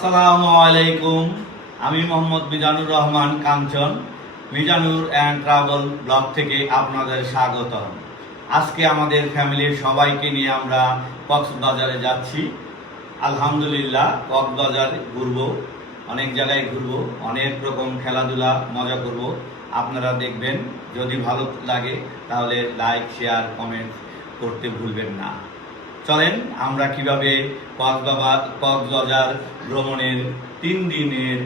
আসসালামু আলাইকুম। আমি মোহাম্মদ মিজানুর রহমান কাঞ্চন, মিজানুর অ্যান্ড ট্রাভেল ব্লগ থেকে আপনাদের স্বাগত। আজকে আমাদের ফ্যামিলির সবাইকে নিয়ে আমরা কক্সবাজারে যাচ্ছি। আলহামদুলিল্লাহ, কক্সবাজার ঘুরবো, অনেক জায়গায় ঘুরবো, অনেক রকম খেলাধুলা মজা করব। আপনারা দেখবেন, যদি ভালো লাগে তাহলে লাইক, শেয়ার, কমেন্ট করতে ভুলবেন না। চলেন আমরা কিভাবে কক্সবাজার ভ্রমণের 3 দিনের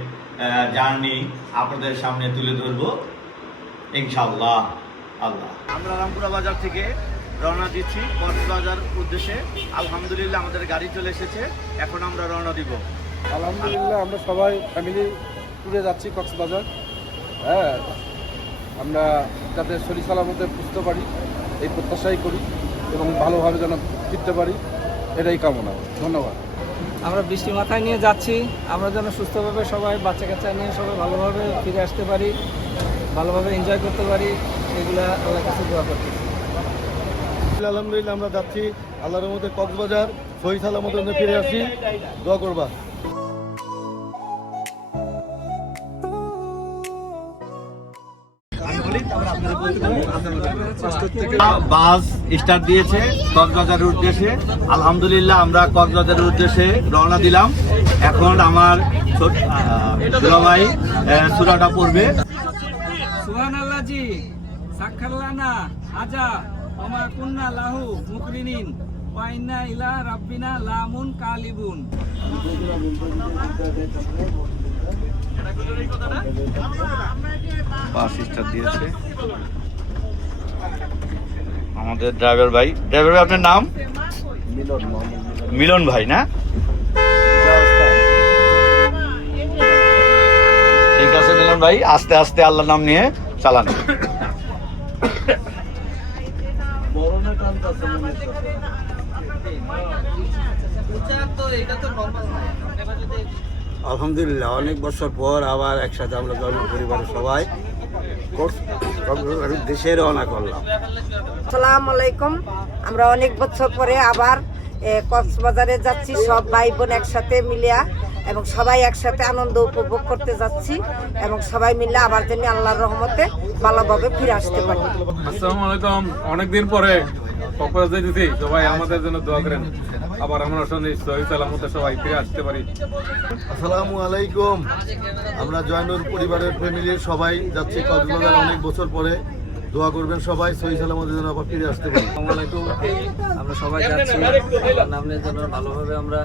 জার্নি আপনাদের সামনে তুলে ধরব ইনশাআল্লাহ। আমরা রামপুরা বাজার থেকে রওনা দিচ্ছি কক্সবাজার উদ্দেশ্যে। আলহামদুলিল্লাহ আমাদের গাড়ি চলে এসেছে, এখন আমরা রওনা দিব। আলহামদুলিল্লাহ আমরা সবাই ফ্যামিলি ট্যুরে যাচ্ছি কক্সবাজার। হ্যাঁ, আমরা যাতে শরীর সালামতে পুষতে পারি এই প্রত্যাশাই করি এবং ভালোভাবে যেন ফিরতে পারি, এটাই কামনা। ধন্যবাদ। আমরা বৃষ্টি মাথায় নিয়ে যাচ্ছি, আমরা যেন সুস্থভাবে সবাই বাচ্চা কাচ্চা নিয়ে সবাই ভালোভাবে ফিরে আসতে পারি, ভালোভাবে এনজয় করতে পারি, এগুলা আল্লাহর কাছে দোয়া করতেছি। আলহামদুলিল্লাহ আমরা যাচ্ছি আল্লাহর রহমতে কক্সবাজার, সহি সালামতে ফিরে আসি, দোয়া করবা। বাস স্টার্ট দিয়েছে কক্সবাজারের উদ্দেশ্যে। আলহামদুলিল্লাহ আমরা কক্সবাজারের উদ্দেশ্যে রওনা দিলাম। এখন আমার দুলাভাই সূরাটা পড়বে। সুবহানাল্লাহ জি সাক্ষারলানা আজা ওমা কুন্না লাহু মুকরিনিন ওয়া ইন্না ইলা রাব্বিনা লামুন কালিবুন। বাস স্টার্ট দিয়েছে আমাদের ড্রাইভার ভাই। আপনার নাম? মিলন ভাই না? ঠিক আছে মিলন ভাই, আস্তে আস্তে আল্লাহর নাম নিয়ে চালান। আলহামদুলিল্লাহ অনেক বছর পর আবার একসাথে আমরা জন্ম পরিবারের সবাই দেশে রওনা করলাম। আসসালামু আলাইকুম। আমরা অনেক বছর পরে আবার কক্সবাজারে যাচ্ছি, সব ভাই বোন একসাথে মিলিয়া এবং সবাই একসাথে আনন্দ উপভোগ করতে যাচ্ছি এবং সবাই মিলে আবার যেন আল্লাহর রহমতে ভালোভাবে ফিরে আসতে পারি। আসসালামু আলাইকুম। অনেকদিন পরে কক্সবাজার যেতেছি, সবাই আমাদের জন্য দোয়া করেন, আবার আমরা সহি সালামতে সবাই ফিরে আসতে পারি। আসসালামু আলাইকুম। আমরা জয়নুর পরিবারের ফ্যামিলির সবাই যাচ্ছি কক্সবাজার অনেক বছর পরে, দোয়া করবেন সবাই সহি সালামতে যেন আবার ফিরে আসতে পারি। আসসালামু আলাইকুম। আমরা সবাই যাচ্ছি নামের জন্য ভালোভাবে আমরা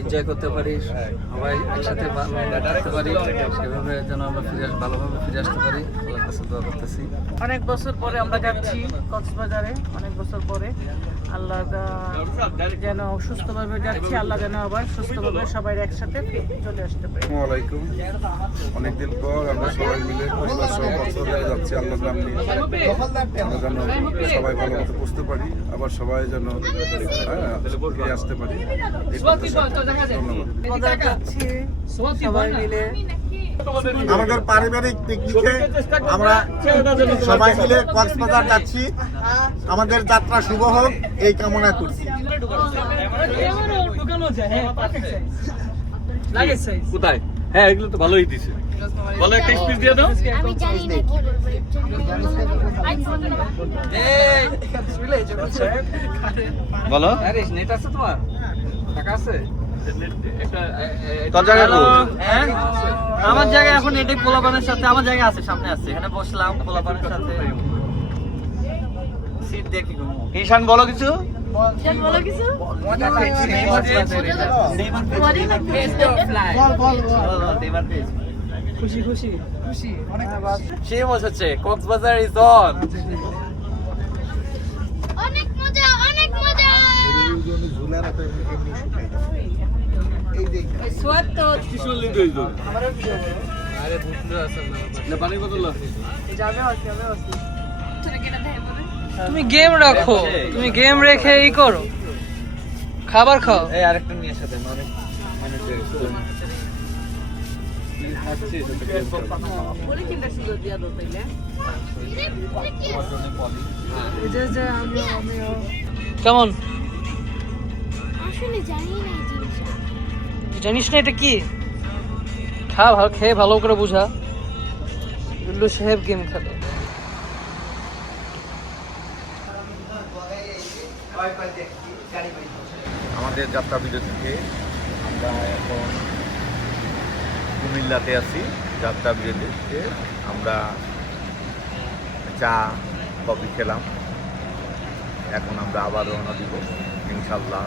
এনজয় করতে পারি, সবাই একসাথে থাকতে পারি, সেভাবে যেন আমরা ভালোভাবে ফিরে আসতে পারি, আল্লাহর কাছে দোয়া করতেছি। অনেক বছর পরে আমরা যাচ্ছি কক্সবাজারে, অনেক বছর পরে। আল্লাহ যেন সুস্থভাবে যাচ্ছি, আল্লাহ যেন আবার সুস্থভাবে সবাই একসাথে চলে আসতে পারি। আসসালামু আলাইকুম। অনেকদিন পর আমরা সবাই মিলে পরিবার সহ কক্সবাজারে যাচ্ছি আল্লাহর নাম নিয়ে। আমরা যেন সবাই ভালো মতো বুঝতে পারি, আবার সবাই যেন ফিরে আসতে পারি। মজা যাচ্ছি সবাই মিলে। আমাদের পারিবারিক পিকনিকে আমরা সবাই মিলে কক্সবাজার যাচ্ছি, আমাদের যাত্রা শুভ হোক এই কামনা করছি। কোথায়? হ্যাঁ, এগুলো তো ভালোই দিছে। বলো একটা স্পিচ দিয়ে দাও। আমি জানি না কি বলবো। বলো। আরে নেট আছে তোমার? টাকা আছে? তোর জায়গা কো? হ্যাঁ, আমার জায়গা এখন এটাই পোলাপানের সাথে, আমার জায়গা আছে সামনে আছে, এখানে বসলাম পোলাপানের সাথে, সিট দেখি। ঈশান বলো কিছু। বলো কিছু। খুশি খুশি খুশি সে বসেছে কক্সবাজার ইজ অন। অনেক মজা, অনেক মজা। তুমি গেম রাখো, তুমি গেম রেখে ই করো, খাবার খাও। এই আরেকটা নিয়ে সাথে মানে কেমন? আসলে জানি না এই জিনিসটা। জানিস না এটা কি? খা ভালো, খেয়ে ভালো করে বুঝা। লুল্লু সাহেব গেম খেলে। আমাদের যাত্রা বিরতিতে আমরা এখন কুমিল্লাতে আছি। যাত্রা বিরতিতে আমরা চা কফি খেলাম, এখন আমরা আবার রওনা দিব ইনশাল্লাহ।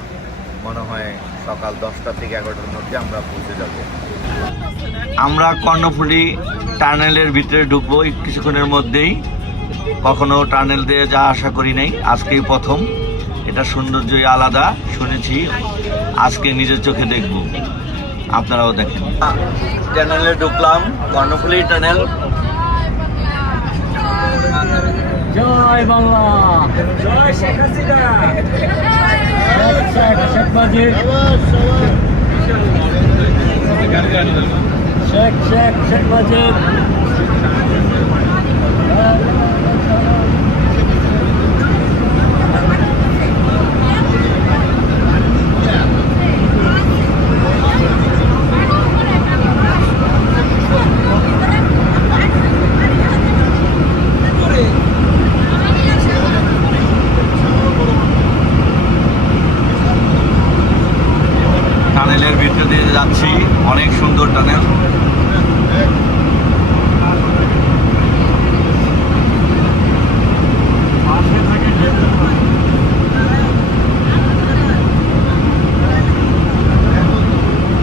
মনে হয় সকাল 10টা থেকে 11টার মধ্যে আমরা পৌঁছে যাব। আমরা কর্ণফুলী টানেলের ভিতরে ঢুকবো কিছুক্ষণের মধ্যেই। কখনো টানেল দিয়ে যা আশা করি নাই, আজকেই প্রথম। এটা সৌন্দর্যই আলাদা, শুনেছি, আজকে নিজের চোখে দেখব, আপনারাও দেখেন। টানেলে ঢুকলাম, কর্ণফুলী টানেল। জয় বাংলা, জয় শেখ হাসিনা, শেখ মুজিব, শেখ মুজিব। টানেলের ভিতরে দিয়ে যাচ্ছি, অনেক সুন্দর টানেল।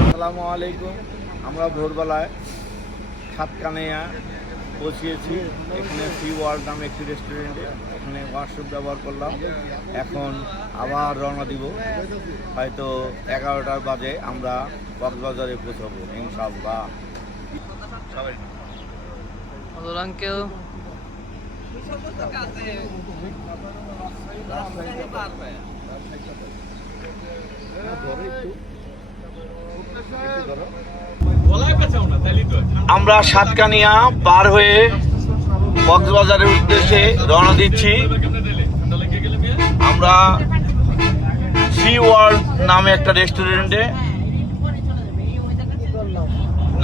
আসসালামু আলাইকুম। আমরা ভোরবেলায় সাতকানিয়া পৌঁছিয়েছি। এখানে সি ওয়ার্ল্ড নামে একটি রেস্টুরেন্টে, এখানে ওয়াশরুম ব্যবহার করলাম। এখন আবার রওনা দিব, হয়তো 11টার বাজে আমরা কক্সবাজারে পৌঁছাবো ইনশাআল্লাহ। সবাই আঙ্কেল আমরা সাতকানিয়া পার হয়ে কক্সবাজারের উদ্দেশ্যে রওনা দিচ্ছি। আমরা সি ওয়ার্ল্ড নামে একটা রেস্টুরেন্টে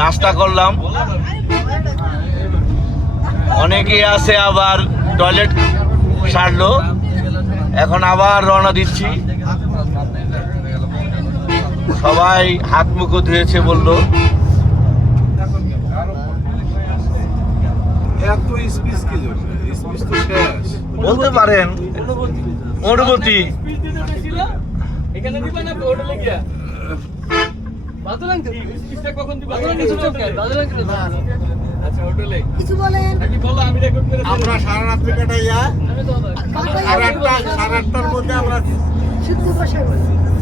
নাস্তা করলাম। অনেকেই আছে আবার টয়লেট সারলো, এখন আবার রওনা দিচ্ছি। সবাই হাত মুখ ধুয়েছে বললো। বলতে পারেন অনুভূতি। আমরা সারা রাত্রি কাটাইয়া সাড়ে 8টার মধ্যে আমরা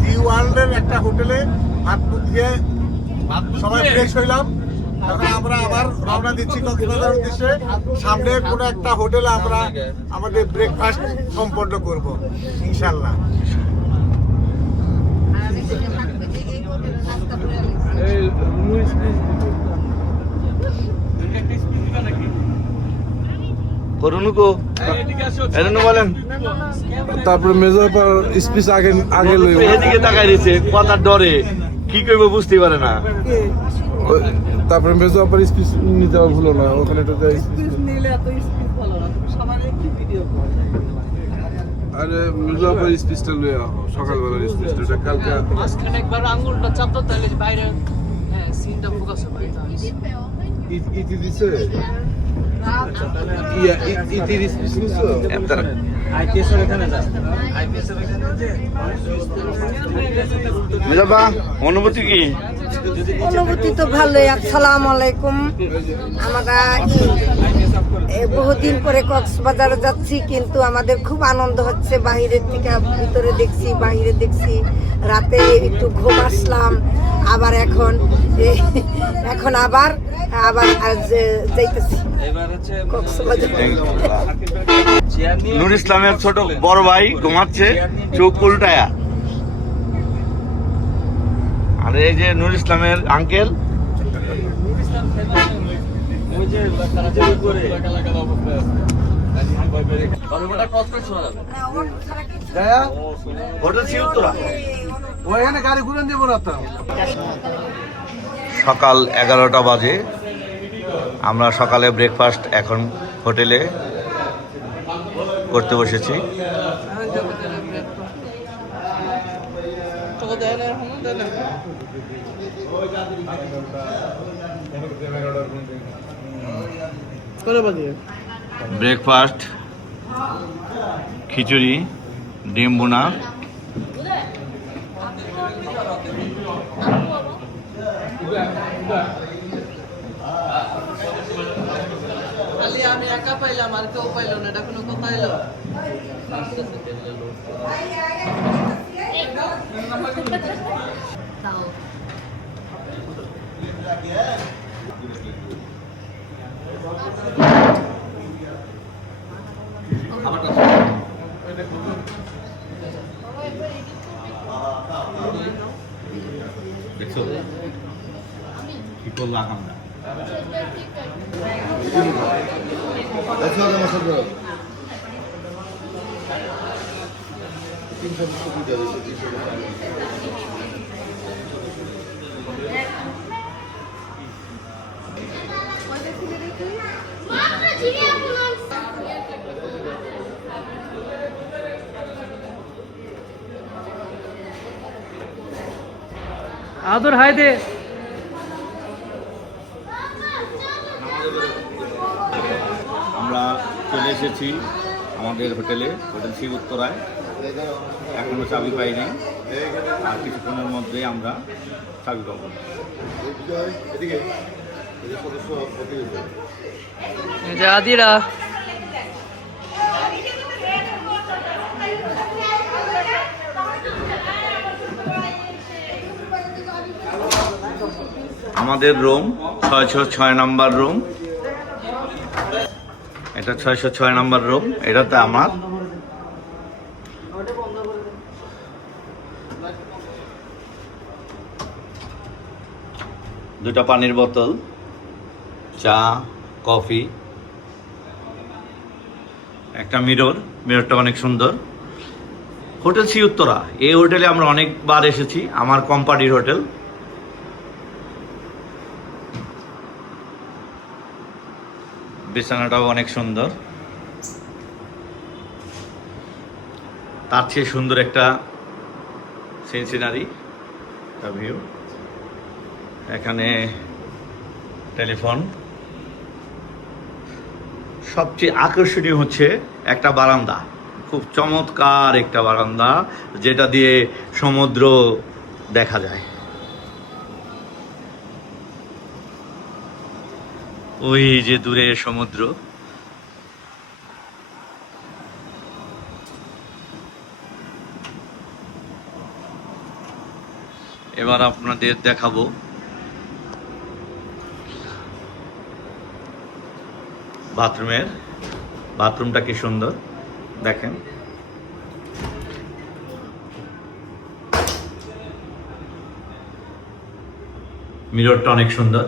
সি ওয়ার্ল্ডের একটা হোটেলে হাত মুখ দিয়ে সবাই ফ্রেশ হইলাম। এখন আমরা আবার রওনা দিচ্ছি কক্সবাজার উদ্দেশ্যে। সামনে কোনো একটা হোটেলে আমরা আমাদের ব্রেকফাস্ট সম্পন্ন করব ইনশাল্লাহ। বলেন। তারপরে মেজর স্পিচ আগে আগে লইব। এদিকে তাকাই দিছে, কথার ডরে কি করব বুঝতে পারে না। তারপরে মেজর আপার স্পিচ নিতে ভুলো না, ওখানে একটা নিলে এত স্পিড ভালো না, সবার একটি ভিডিও করে। আরে মেজর আপার স্পিচটা লইয়া সকালবেলার স্পিচটা কালকে মাঝখানে একবার আঙ্গুলটা চাপতো, তাহলে বাইরে হ্যাঁ সিনটা ফোকাস হবে। ইতি দিছে ইতির স্পিচ নিছো। আইপিএসের এখানে যা, আইপিএসের এখানে যে মেজাবা অনুভূতি কি? অনুভূতি তো ভালোই। আসসালামু আলাইকুম। আমরা বহুদিন পরে কক্সবাজারে যাচ্ছি, কিন্তু আমাদের খুব আনন্দ হচ্ছে। বাহিরের থেকে ভিতরে দেখছি, বাহিরে দেখছি। রাতে একটু ঘুম আসলাম, আবার এখন আবার যাইতেছি কক্সবাজার। নুর ইসলামের ছোট বড় ভাই ঘুমাচ্ছে চোখ উল্টায়া, আর এই যে নুর ইসলামের আঙ্কেল। হোটেল ছিল তোরা? ওইখানে গাড়ি ঘুরে দেবো না তো। সকাল 11টা বাজে। আমরা সকালে ব্রেকফাস্ট এখন হোটেলে করতে বসেছি। ব্রেকফাস্ট খিচুড়ি, ডিম বোনা, খালি আমি একা পাইলাম, আর কেউ পাইলো না, এটা কোনো কথা এলো? দেখছো কি করলাম আমরা? আদর হাই দে। আমরা চলে এসেছি আমাদের হোটেলে, হোটেল শ্রী উত্তরায়। এখনো চাবি পাইনি, আর কিছুক্ষণের মধ্যে আমরা চাবি পাবো। এদিকে সদস্য এই যে আদিরা। আমাদের রুম 606 নম্বর রুম। এটা 606 নম্বর রুম। এটাতে আমার দুটা পানির বোতল, চা, কফি, একটা মিরর। মিররটা অনেক সুন্দর। হোটেল শ্রী উত্তরা, এই হোটেলে আমরা অনেকবার এসেছি, আমার কোম্পানির হোটেল। বিছানাটাও অনেক সুন্দর। তার চেয়ে সুন্দর একটা সিনারি ভিউ। এখানে টেলিফোন। সবচেয়ে আকর্ষণীয় হচ্ছে একটা বারান্দা, খুব চমৎকার একটা বারান্দা, যেটা দিয়ে সমুদ্র দেখা যায়। ওই যে দূরে সমুদ্র। এবার আপনাদের দেখাবো বাথরুমটা কি সুন্দর দেখেন। মিররটা অনেক সুন্দর।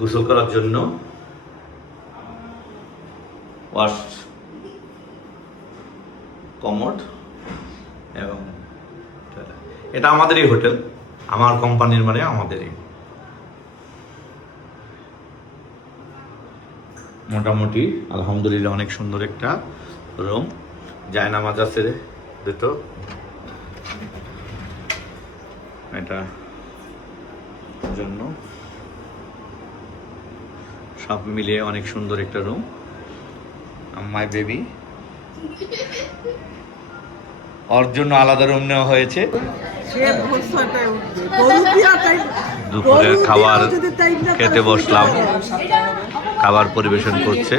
গোসল করার জন্য ওয়াশ কমোড, এবং এটা আমাদেরই হোটেল, আমার কোম্পানির, মানে আমাদেরই। মোটামুটি আলহামদুলিল্লাহ অনেক সুন্দর একটা রুম। জায়নামাজ আছে দুটো, এটা জন্য সব মিলিয়ে অনেক সুন্দর একটা রুম। মাই বেবি, ওর জন্য আলাদা রুম নেওয়া হয়েছে। দুপুরের খাবার খেতে বসলাম, খাবার পরিবেশন করছে।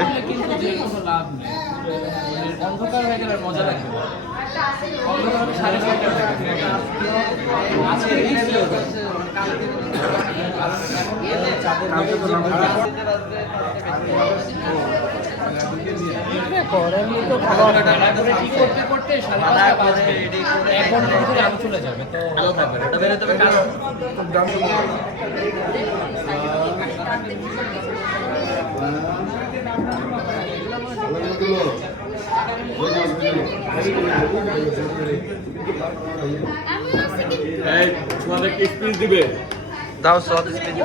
দাও সদ স্পিচ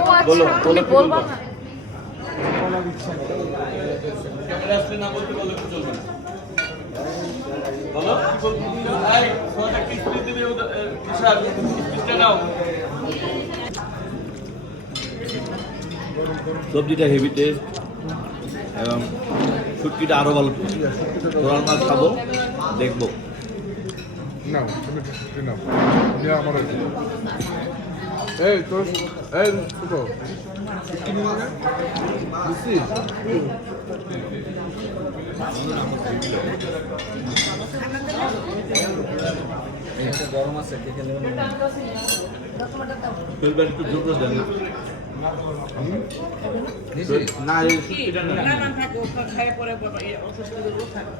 বলবা না সবজিটা হেভি টেস্ট এবং শুটকিটা আরো ভালো। তোরাল মাছ খাবো, দেখবো। না তুমি ঠিক না নিয়ে আমার এই তোর এই ছোট কি নিয়ে যাবে বুঝছিস গরম আছে কে কে নেবেন ফেলবেন একটু জোর করে দেন না, এই শুটকিটা না। থাকো খায় পরে বাবা এই অসুস্থ হয়ে থাকে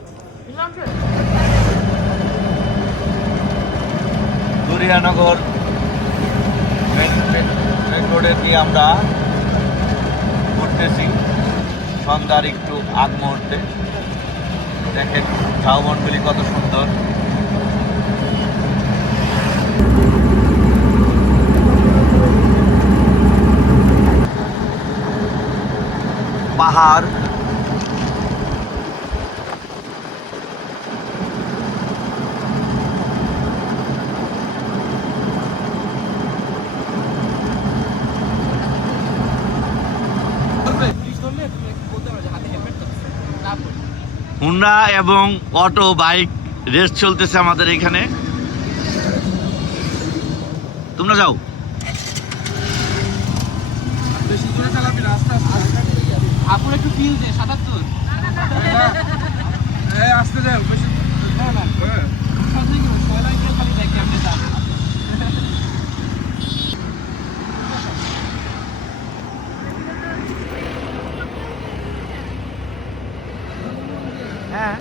দুরিয়ানগর মেন রোডে দিয়ে আমরা ঘুরতেছি সন্ধ্যার একটু আগ মুহূর্তে। দেখেন ঝাউবনগুলি কত সুন্দর। পাহাড়, হুন্ডা এবং অটো বাইক রেস চলতেছে আমাদের এখানে। তোমরা যাও। বেশি জোরে চালাবি না, আস্তে আস্তে আপুর একটু ফিল দে 77 এই আস্তে যাও বেশি না না সাথে কি সবাই কে খালি দেখে আপনি তা হ্যাঁ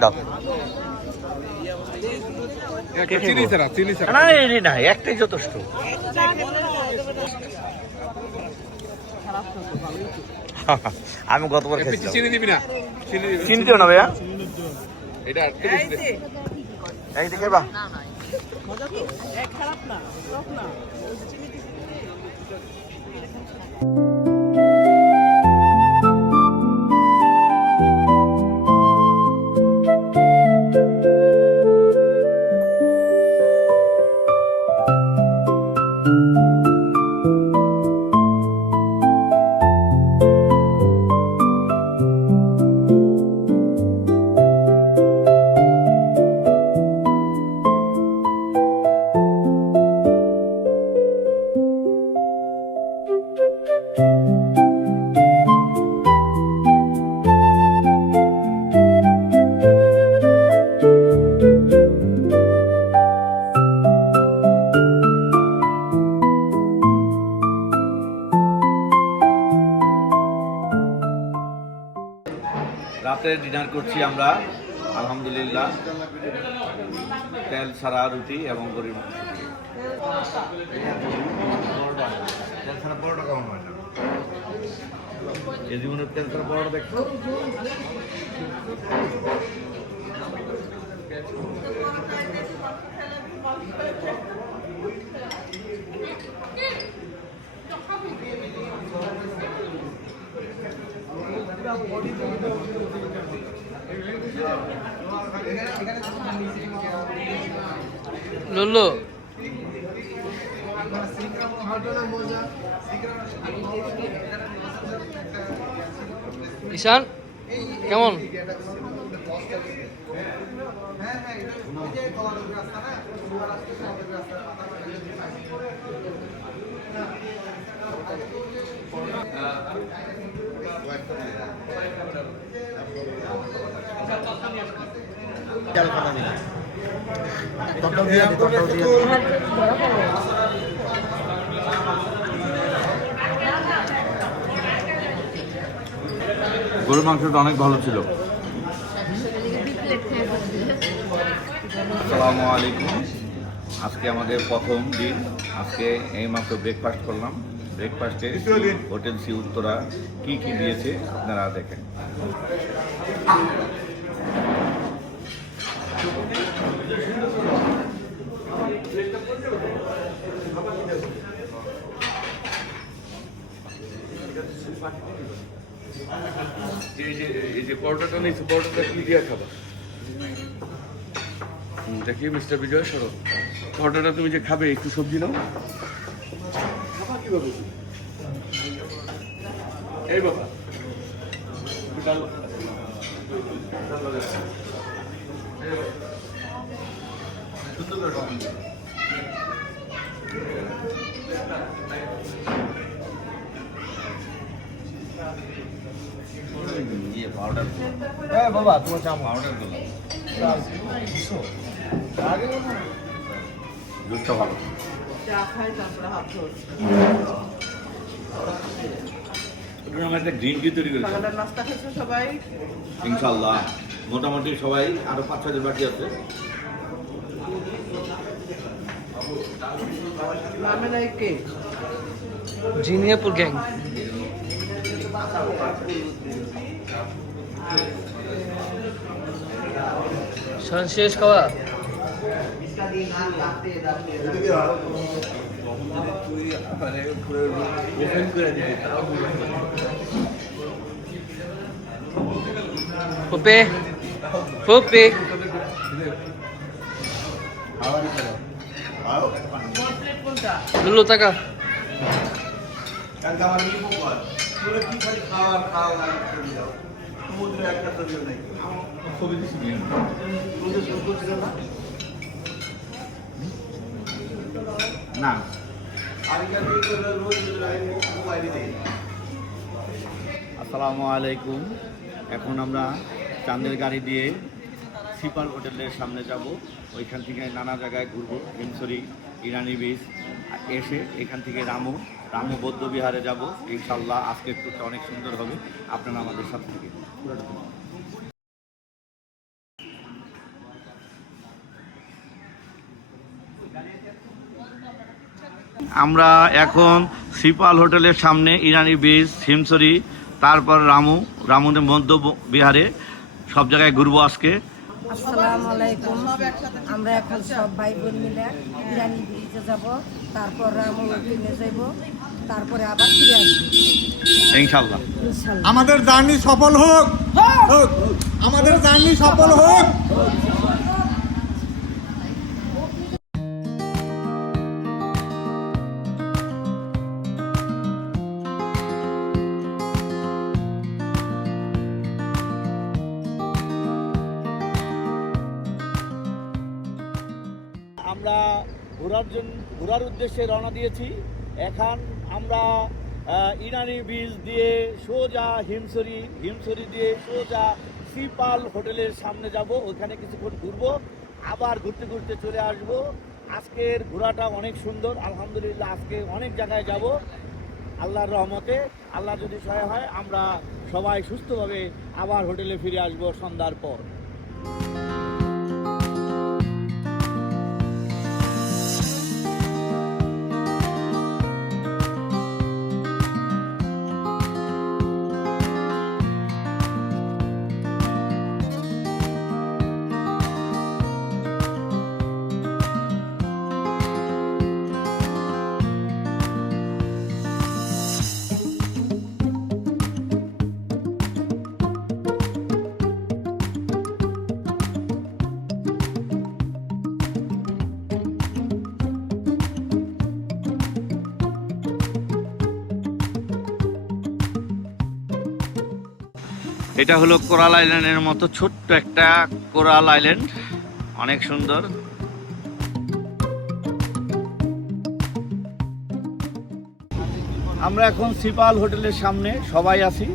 দাও। চিনি ছাড়া চিনি ছাড়া না এই না, একটাই যথেষ্ট। আমি গতবার খেয়েছিলাম। চিনি দিবি না চিনি দিবি চিনতেও না ভাইয়া, এটা আটকে দিস এই দেখে বা খারাপ না টক না রাতে ডিনার করছি আমরা আলহামদুলিল্লাহ, তেল ছাড়া রুটি এবং গরিব মাংস দিয়ে। তেল ছাড়া পরোটা কেমন হয় না? এই জীবনের তেল ছাড়া পরোটা দেখছো? লুল্লু ঈশান কেমন? গরুর মাংসটা অনেক ভালো ছিল। আসসালামু আলাইকুম। আজকে আমাদের প্রথম দিন। আজকে এইমাত্র ব্রেকফাস্ট করলাম। ব্রেকফাস্টে হোটেল সি উত্তরা কি কি দিয়েছে আপনারা দেখেন। এই যে পরোটাটা নিয়েছে, পরোটাটা কি দিয়ে খাবা? দেখি মিস্টার বিজয় সরো, পরোটাটা তুমি যে খাবে একটু সবজি নাও। এই বাবা বাবা তোমার চা দুধটা ভালো। আমরা একটা গ্রিন টি তৈরি করেছি নাস্তা খেয়েছো সবাই? ইনশাল্লাহ, মোটামুটি সবাই আরো 5-6 দিন বাকি আছে। জিনিয়াপুর গ্যাং। শেষ খাওয়া। ফুপে ফুপে লুলু টাকা না আসসালামু আলাইকুম। এখন আমরা চাঁদের গাড়ি দিয়ে সিপাল হোটেলের সামনে যাব। ওইখান থেকে নানা জায়গায় ঘুরবো, হিমসরি, ইরানি বিচ, এসে এখান থেকে রামু বৌদ্ধ বিহারে যাব ইনশাল্লাহ। আজকের ট্যুরটা অনেক সুন্দর হবে, আপনারা আমাদের সাথে থেকে আমরা এখন সিপাল হোটেলের সামনে ইরানি বিচ, হিমসরি, তারপর রামুদের মধ্য বিহারে সব জায়গায় ঘুরবো আজকে। আসসালামু আলাইকুম। আমরা এখন সব ভাই বোন মিলে ইরানি ব্রিজে যাব, তারপর রামু কিনে যাব, তারপরে আবার ফিরে আসবো ইনশাল্লাহ। ইনশাল্লাহ। আমাদের জার্নি সফল হোক, হোক। আমাদের জার্নি সফল হোক। আমরা ঘোরার উদ্দেশ্যে রওনা দিয়েছি। এখন আমরা ইরানি বিচ দিয়ে সোজা হিমসরি দিয়ে সোজা সিপাল হোটেলের সামনে যাব। ওখানে কিছুক্ষণ ঘুরবো, আবার ঘুরতে ঘুরতে চলে আসব। আজকের ঘোরাটা অনেক সুন্দর, আলহামদুলিল্লাহ। আজকে অনেক জায়গায় যাব আল্লাহর রহমতে। আল্লাহ যদি সহায় হয় আমরা সবাই সুস্থভাবে আবার হোটেলে ফিরে আসব সন্ধ্যার পর। এটা হলো কোরাল আইল্যান্ডের মতো ছোট্ট একটা কোরাল আইল্যান্ড, অনেক সুন্দর। আমরা এখন সিপাল হোটেলের সামনে সবাই আছি।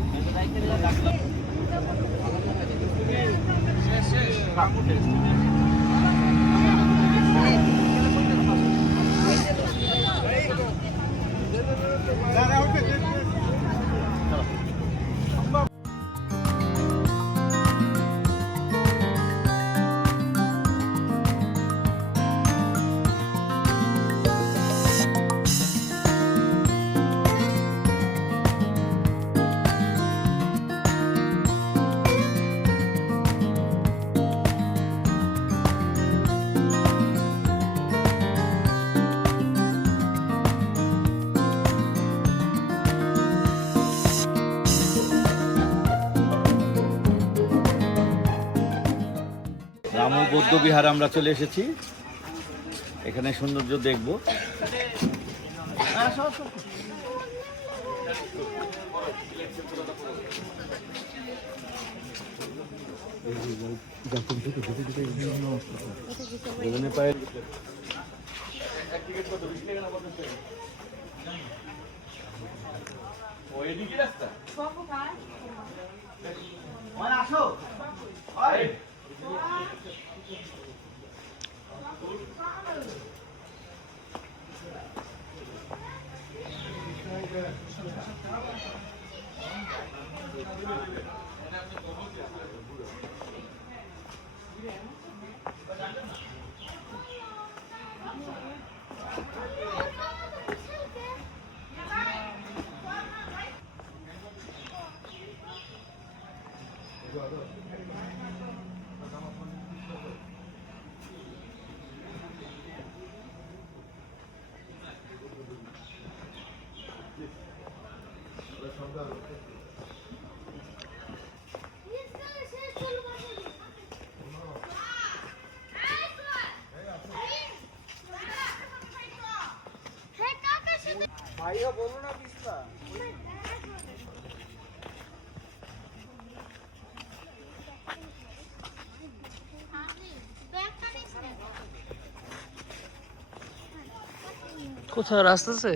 বৌদ্ধ বিহার আমরা চলে এসেছি, এখানে সৌন্দর্য দেখব। কোথায় রাস্তা আছে?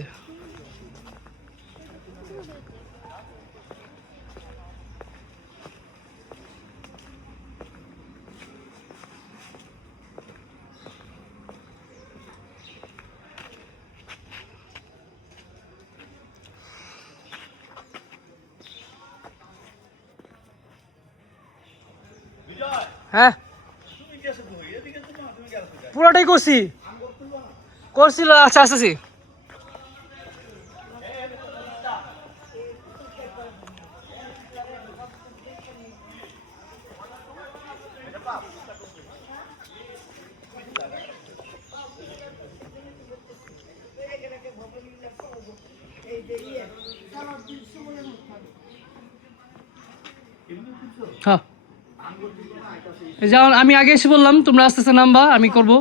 হ্যাঁ, পুরোটাই করছিল। আচ্ছা আসতেছি। হ্যাঁ, যাও, আমি আগে এসে বললাম তোমরা আস্তে আস্তে নামবা, আমি করব।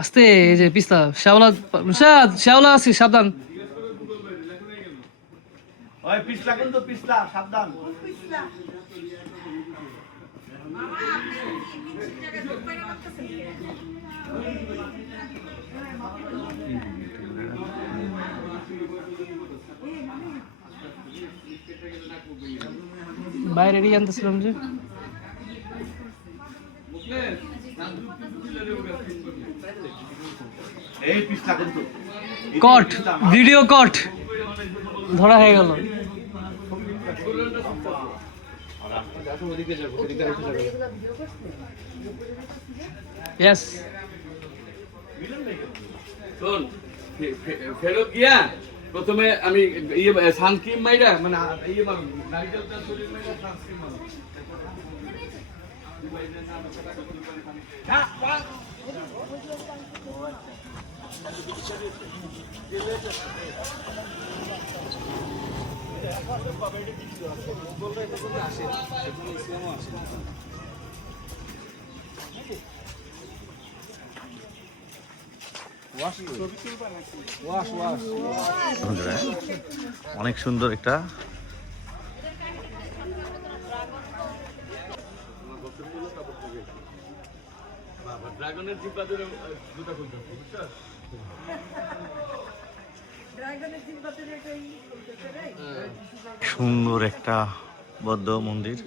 আস্তে, এই যে পিস্তা শ্যাওলা আছে, সাবধান। ওই পিছলা কিন্তু পিছলা, সাবধান। বাইরে আনতেছিলাম যে এই পিছলা কিন্তু কট, ভিডিও কট ধরা হয়ে গেল। ইয়েস, শোন, ফেরত গিয়া প্রথমে আমি সানক্রিম মাইরা মানে নারকেলটা শরীর মাইরা সানক্রিম মারো। অনেক সুন্দর একটা ড্রাগনের জিব্বা ধরে জুতা খুলতে হবে, বুঝছো? সুন্দর একটা বৌদ্ধ মন্দির।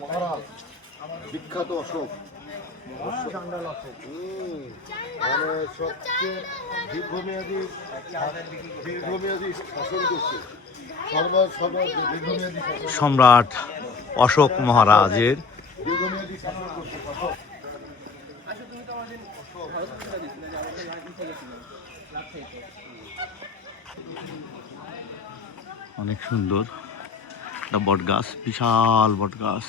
মহারাজ বিখ্যাত অশোক মানে সবচেয়ে দীর্ঘমেয়াদী শাসন করছে দীর্ঘমেয়াদী শাসন সম্রাট অশোক মহারাজের দীর্ঘমেয়াদী শাসন করছে শাসক। অনেক সুন্দর একটা বট গাছ, বিশাল বট গাছ।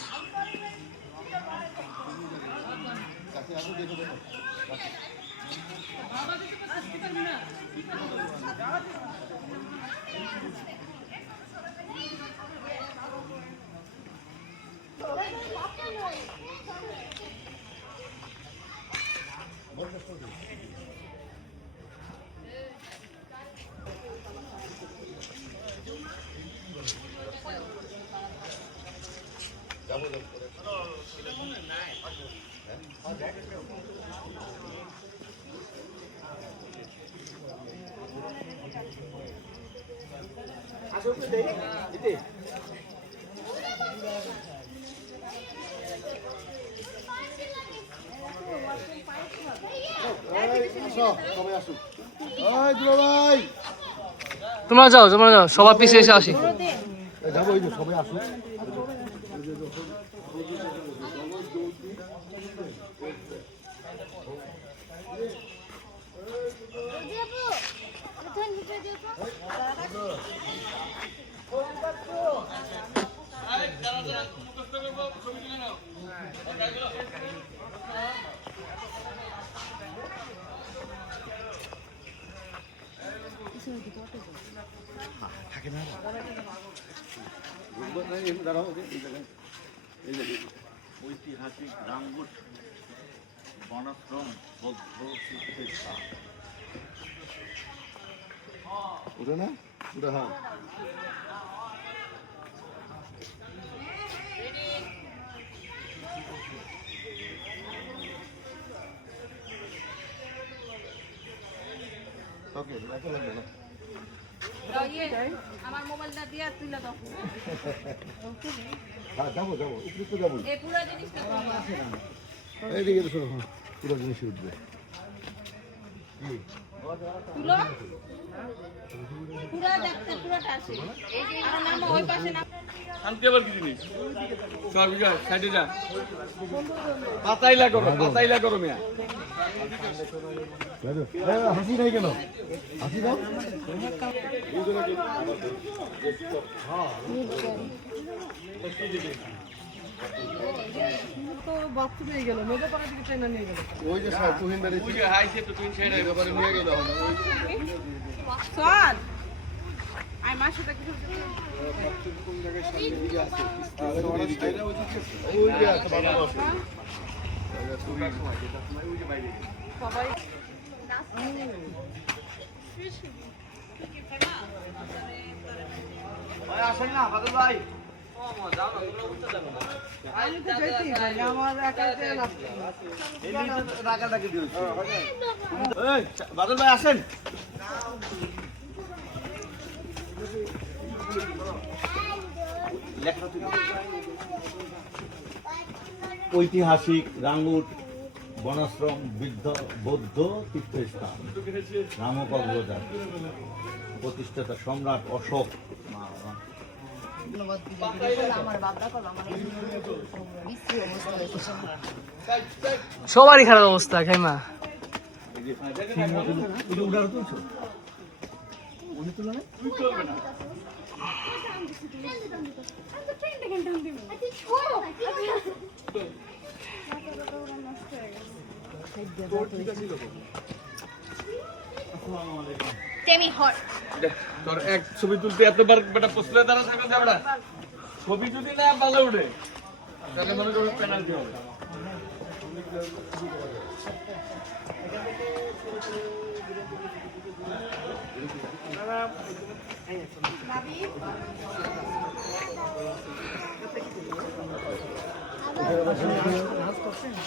সবাই আসুন, এই দুলাভাই তোমরা যাও সবার পিছিয়ে এসে আসি। যাবো, এই যে সবাই আসুন। ঐতিহাসিক রাঙ্গুট বনাশ্রম বৌদ্ধ তীর্থস্থান। উঠে না উঠে, হ্যাঁ ওকে, এত লাগবে না। আমার মোবাইলটা দিয়ে তুলে দাও। হ্যাঁ যাবো উপরে তো যাবো। এই পুরো জিনিসটা এইদিকে তো শোনো, হ্যাঁ পুরো জিনিসই উঠবে। তুলো পুরো দেখতে পুরোটা আসে। আর নাম ওই পাশে না। শান্তি আবার কি জিনিস? সব যা সাইডে যা, পাতাইলা করো মিয়া। হাসি নাই কেন? হাসি দাও। ওই যে স্যার তুহিন বাড়ি ওই যে হাইছে তো তুই ছেড়ে ব্যাপারে নিয়ে গেল। চল আই মার সাথে কিছু ওই যে আছে বাবা আছে। সবাই আসেন না বাদল ভাই, আমি তো যেতেই পারি আমার একাতে ডাকাডাকি দিয়েছে। এই বাদল ভাই আসেন। ঐতিহাসিক রাঙ্গুট বনাশ্রম বৌদ্ধ তীর্থস্থান রামকগবাজার, প্রতিষ্ঠাতা সম্রাট অশোক। সবারই খারাপ অবস্থা খাইমা। তোর এক ছবি তুলতে এতবার বেটা পোস্টারে দাঁড়া থাকবে না বেটা। ছবি যদি না ভালো উঠে তাহলে মনে করো পেনাল্টি হবে।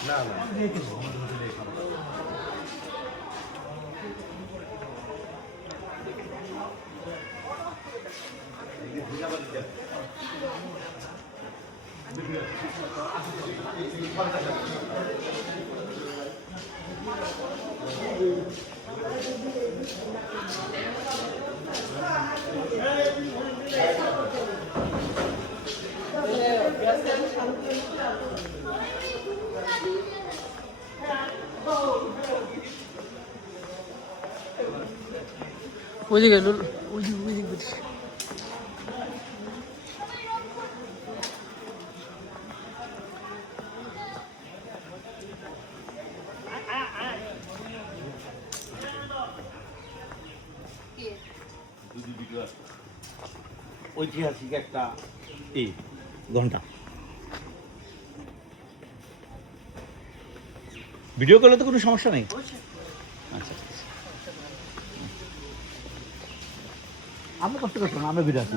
না ওইদিকে ওইদিকে ঐতিহাসিক একটা ঘন্টা ভিডিও করলে তো কোনো সমস্যা নেই। আচ্ছা আমরা কষ্ট করছো না, আমরা ভিডিও আছি।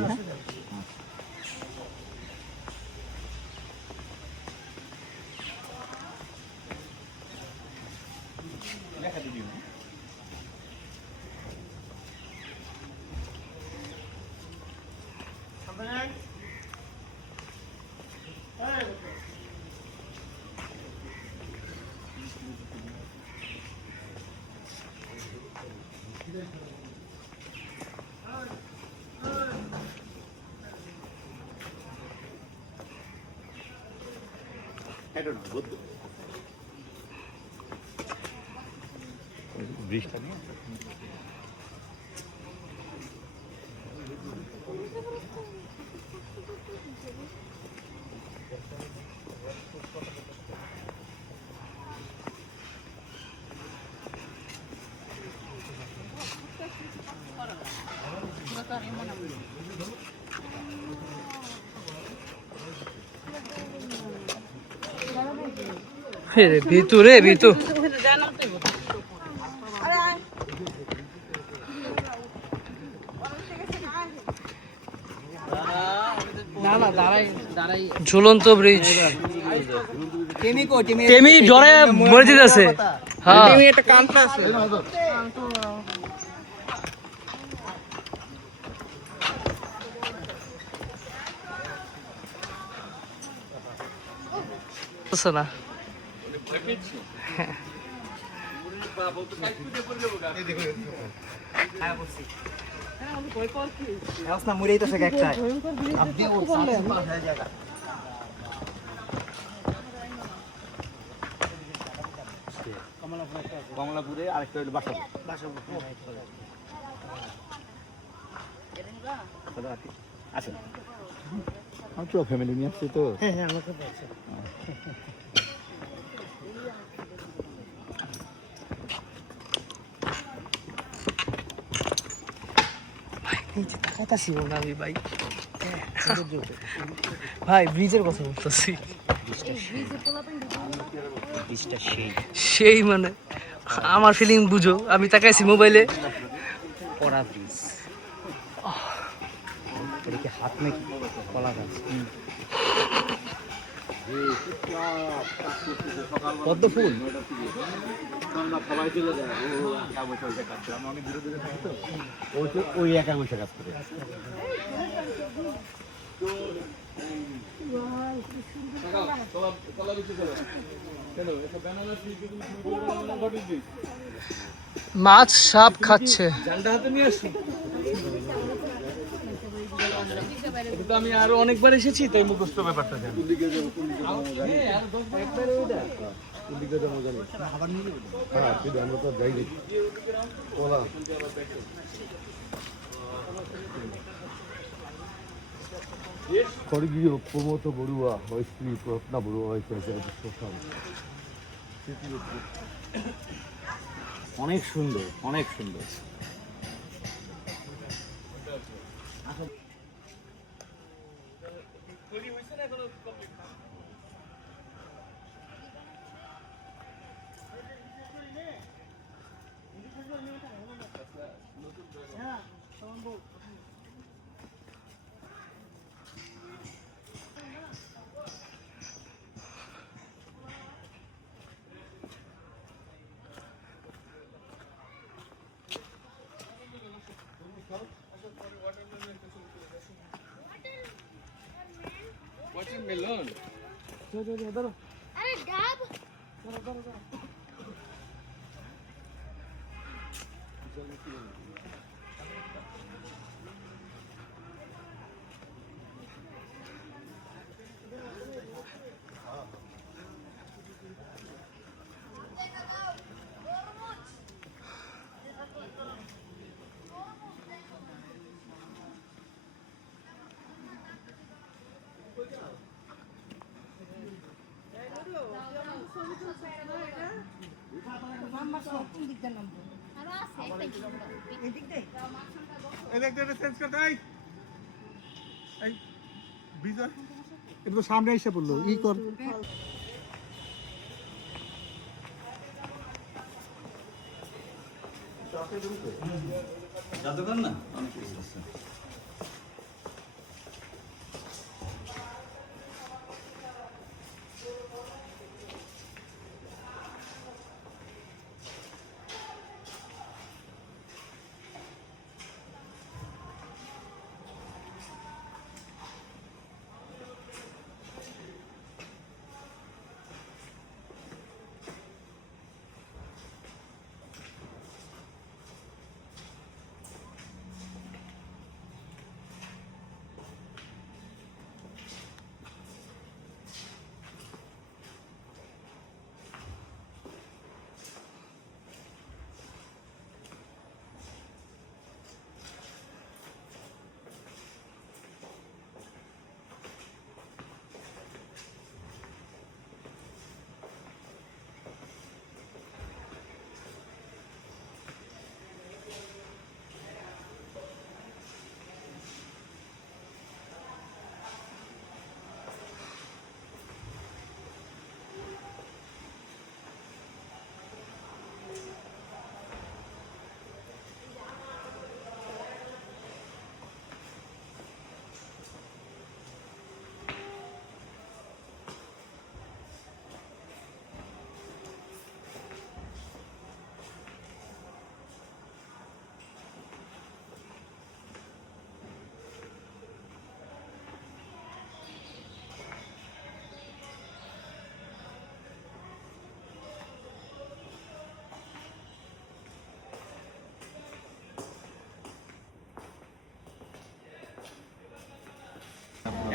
হ্যাঁ ব্রিজটা নিয়ে রে ভিতু রে ভিতু ঝুলন্ত ব্রিজ টেমি জ্বরে মরে যেতেছে। হ্যাঁ না কমলাপুরে আরেকটা হলো বাসা আচ্ছা আমি পুরো ফ্যামিলি নিয়ে আসছি তো। ভাই ব্রিজের কথা বলতেছি, সেই মানে আমার ফিলিং বুঝো, আমি তাকাইছি মোবাইলে পড়া ব্রিজ এদিকে হাত নাকি কলা গাছ পদ্ম ফুল সবাই চলে যায় অনেক দূরে দূরে থাকি তো ওই একা বসে কাজ করে। মাছ সাপ খাচ্ছে। আমি আরো অনেকবার এসেছি তাই মুখস্থ ব্যাপারটা জানি। স্বর্গীয় প্রমথ বড়ুয়া ও স্ত্রী রত্না বড়ুয়া হয়েছে অনেক সুন্দর, অনেক সুন্দর। আরে ডাব আরো আছে চেঞ্জ করতে এই বিজয় এটা তো সামনে এসে পড়লো ই কর জাদুঘর না অনেক কিছু আছে।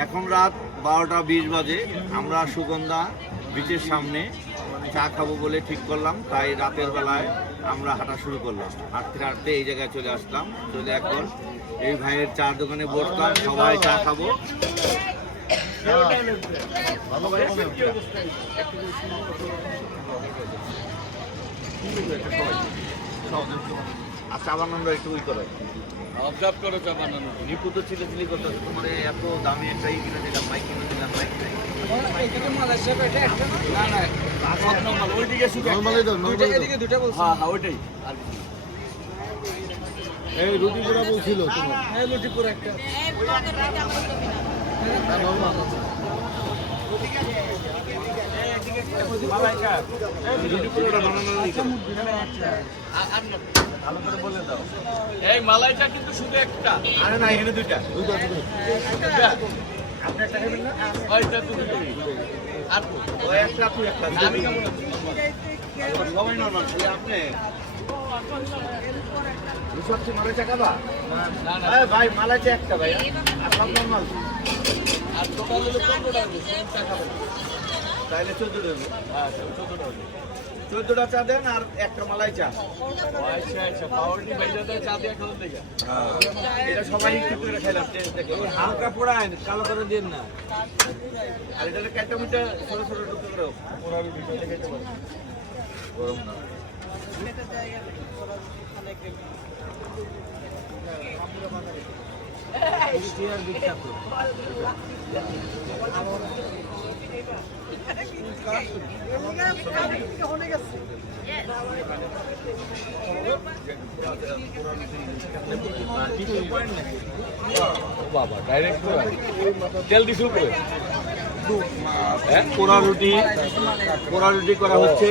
এখন রাত 12টা 20 বাজে। আমরা সুগন্ধা বিচের সামনে চা খাবো বলে ঠিক করলাম, তাই রাতের বেলায় আমরা হাঁটা শুরু করলাম। হাঁটতে হাঁটতে এই জায়গায় চলে আসলাম। চলে এখন এই ভাইয়ের চার দোকানে বসলাম, সবাই চা খাবো। আচ্ছা, চা বানানো একটু ওই করে অবজার্ভ করো চা বানানো। নিপু তো চিলি করতে তোমার এত দামি একটা কিনে দিলাম, বাইক কিনে দিলাম, বাইক নাই। না না সব নরমাল, ওইদিকে শুধু নরমালি দাও, নরমালি এদিকে দুটো বলছি। হ্যাঁ হ্যাঁ ওইটাই। এই রুটি পোড়া বলছিল তোমার হ্যাঁ লুচি পুরো একটা। এই মালাইটা কিন্তু শুধু একটা। আরে না, এখানে দুইটা। আপনি একটা খাবেন না? ওইটা তো দুটোই। আর ওই একটা তুই একটা। আমি কেমন আছি? সবাই নরমাল। আপনি সবচেয়ে মালাই চা খাবা? না না ভাই মালাই চা একটা ভাই, আর সব নরমাল। আর টোটাল হলো 15 টাকা চা খাবেন। তাইলে 14 দেবো। হ্যাঁ 14 টাকা। 14টা চা দেন আর একটা মালাই চা। আচ্ছা আচ্ছা পাউরুটি ভাইজা দেয় চা দিয়ে খাওয়ার থেকে। এটা সবাই একটু করে খাইলাম, টেস্ট দেখে। হালকা পোড়ায় কালো করে দিন না। আর এটা কাটা মিটা ছোট ছোট টুকরো করে ওরা ভিতরে খেতে পারে। গরম না। বাবা ডাইরেক্ট তেল দিছু করে পোড়া রুটি করা হচ্ছে।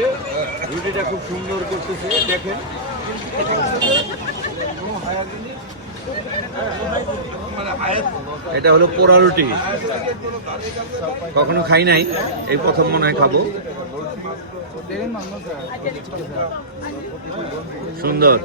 রুটিটা খুব সুন্দর করতেছে, দেখেন। মানে এটা হলো পোড়া রুটি, কখনো খাই নাই, এই প্রথম মনে হয় খাবো। সুন্দর।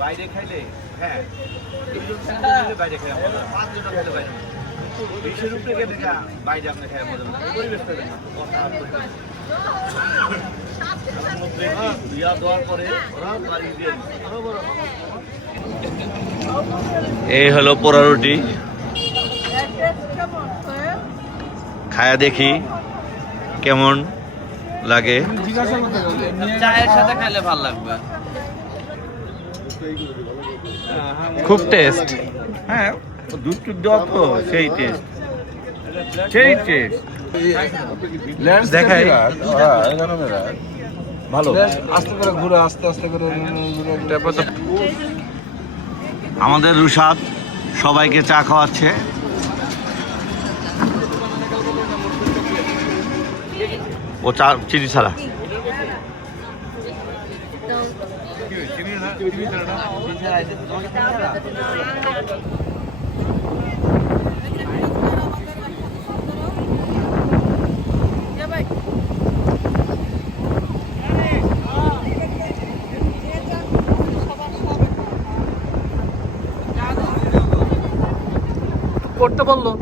বাইরে খাইলে হ্যাঁ বাইরে খাই 5 জন খাইলে বাইরে 20 রুপি থেকে বাইরে আপনি খাই মজা পরিবেশটা এই হলো পোড়া রুটি, খায়া দেখি কেমন লাগে। চায়ের সাথে খাইলে ভালো লাগবে। খুব টেস্ট। হ্যাঁ, দুধ টুধ দেওয়া তো সেই টেস্ট, সেই টেস্ট। দেখাই ভালো, আস্তে করে ঘুরে, আস্তে আস্তে করে ঘুরে। আমাদের রুশাদ সবাইকে চা খাওয়াচ্ছে। ও চা চিনি ছাড়া। করতে বললো।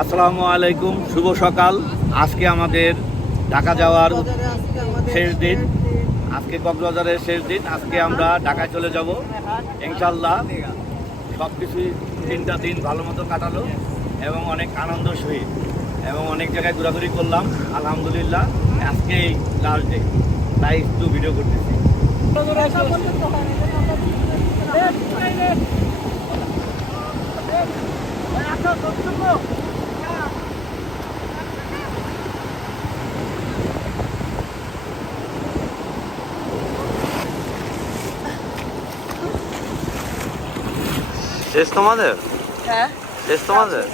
আসসালামু আলাইকুম, শুভ সকাল। আজকে আমাদের ঢাকা যাওয়ার শেষ দিন, আজকে কক্সবাজারের শেষ দিন। আজকে আমরা ঢাকায় চলে যাব ইনশাল্লাহ। সব কিছুই 3টা দিন ভালো মতো কাটালো এবং অনেক আনন্দ সহিত এবং অনেক জায়গায় ঘোরাঘুরি করলাম আলহামদুলিল্লাহ। আজকে এই লাস্ট ডে, তাই একটু ভিডিও করতেছি। শেষ তোমাদের? হ্যাঁ, শেষ তোমাদের?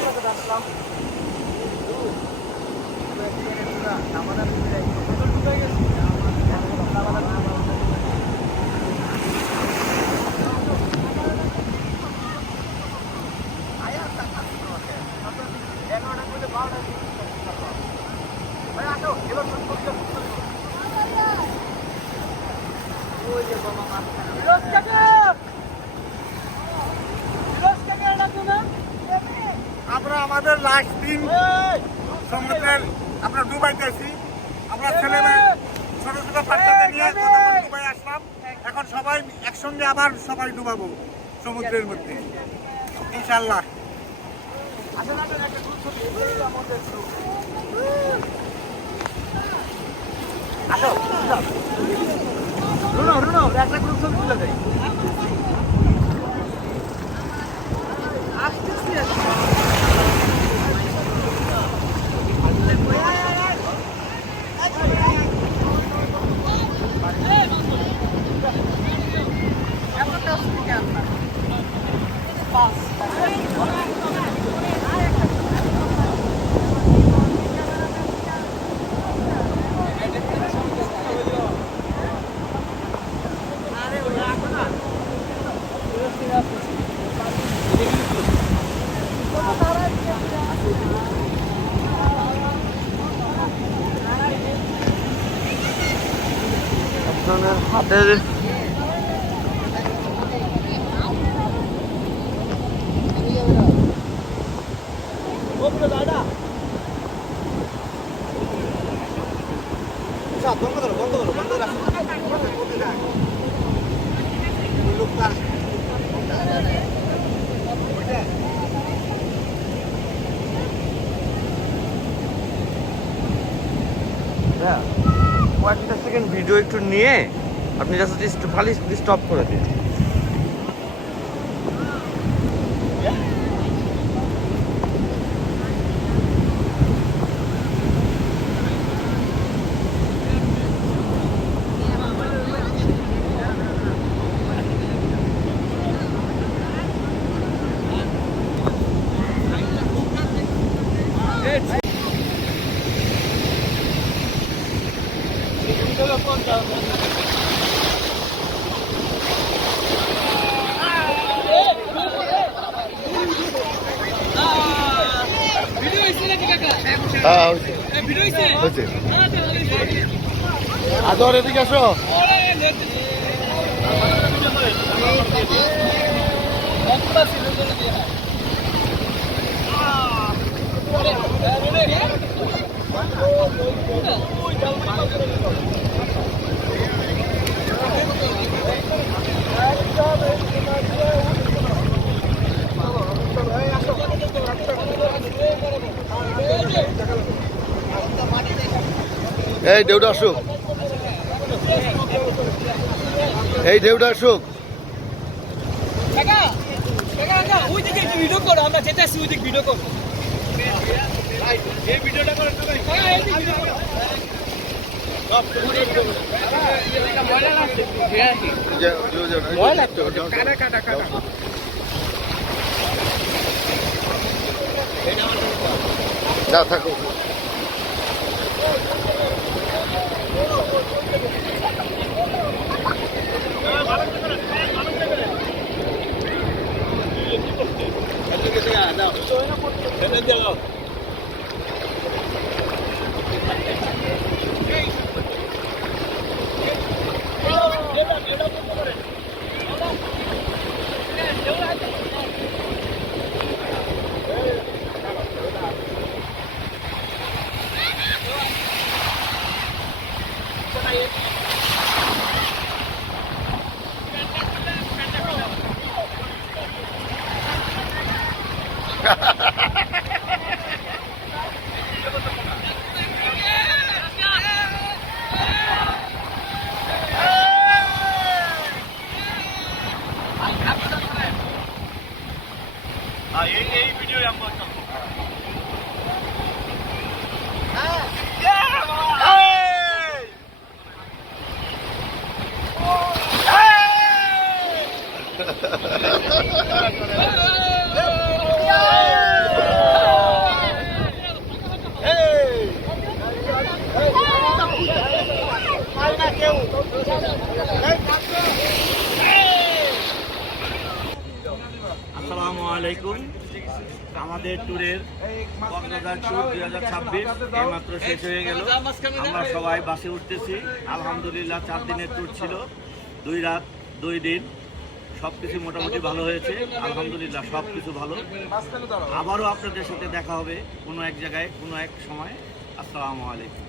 আমরা আমাদের লাস্ট দিন সমুদ্রের আমরা দুবাইতে আছি। আমরা ছেলে মেয়ে ছোট ছোট বাচ্চাদের নিয়ে দুবাই আসলাম। এখন সবাই একসঙ্গে আবার সবাই ডুবাবো সমুদ্রের মধ্যে ইনশাল্লাহ। একটা গ্রুপ ছবি তুলে দেয়। হাতের সেকেন্ড ভিডিও একটু নিয়ে আপনি জাস্ট খালি স্টপ করে দিন। আদর এদিকে আসো। এই ঢেউটা আসুক, এই ঢেউটা আসুক। যা থাকো। এই ভিডিও আমরা আসসালামু আলাইকুম। আমাদের ট্যুরের কক্সবাজার ট্যুর 2026 এইমাত্র শেষ হয়ে গেল। আমরা সবাই বাসে উঠতেছি। আলহামদুলিল্লাহ 4 দিনের ট্যুর ছিল, 2 রাত 2 দিন। সব কিছু মোটামুটি ভালো হয়েছে, আলহামদুলিল্লাহ সব কিছু ভালো। আবারও আপনাদের সাথে দেখা হবে কোনো এক জায়গায় কোনো এক সময়। আসসালামু আলাইকুম।